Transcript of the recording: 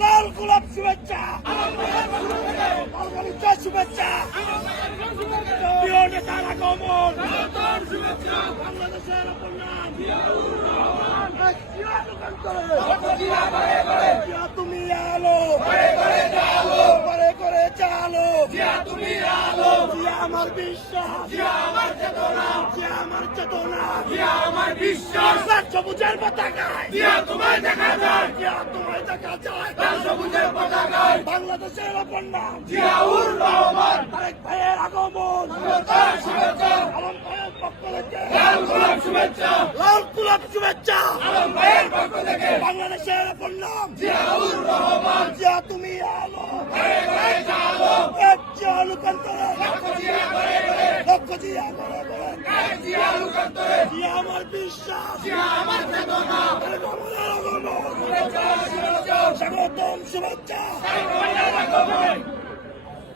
লাল গোলাপ শুভেচ্ছা, শুভেচ্ছা, প্রিয় নেতার আগমন, বাংলাদেশের অপর নাম তুমি আলো, করে চালো, তুমি আলো, আমার বিশ্বাস, আমার চেতনা, আমার চেতনা, আমার বিশ্বাস, সবুজের পতাকায় তোমায় দেখা যায়, তোমায় দেখা যায়, সবুজের পতাকায় বাংলাদেশের অপর নাম জিয়াউর রহমান, তারেক ভাইয়ের আগমন, আলম ভাইয়ের পক্ষ থেকে লাল গোলাপ শুভেচ্ছা, লাল গোলাপ শুভেচ্ছা, আলম ভাইয়ের পক্ষ থেকে বাংলাদেশের অপর নাম জিয়াউর রহমান, জিয়া তুমি আলো, জিয়া লুকান্তরে, লক্ষ জিয়া ঘরে ঘরে, জিয়া লুকান্তরে, জিয়া আমার বিশ্বাস, জিয়া আমার চেতনা, আগমন, স্বাগতম শুভেচ্ছা।